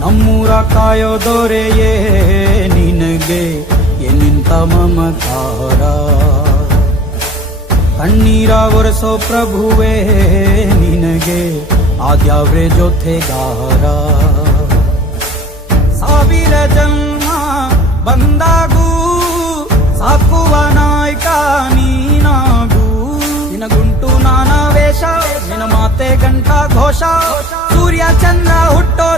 ನಮ್ಮೂರ ಕಾಯೋ ದೊರೆಯೇ ನಿನಗೆ ಎನ್ನಿಂತ ಮಮಕಾರ. ಕಣ್ಣೀರ ಒರೆಸೋ ಪ್ರಭುವೇ ನಿನಗೆ ಆದ್ಯಾವ್ರೆ ಜೊತೆಗಾರ. ಸಾವಿರ ಜನ್ಮ ಬಂದಾಗೂ ಸಾಕುವ ನಾಯಕ ನೀನಾಗೂ. ನಿನಗುಂಟು ನಾನಾ ವೇಷ, ನಿನ್ನ ಮಾತೆ ಗಂಟ ಘೋಷ. ಸೂರ್ಯ ಚಂದ್ರ ಹುಟ್ಟೋ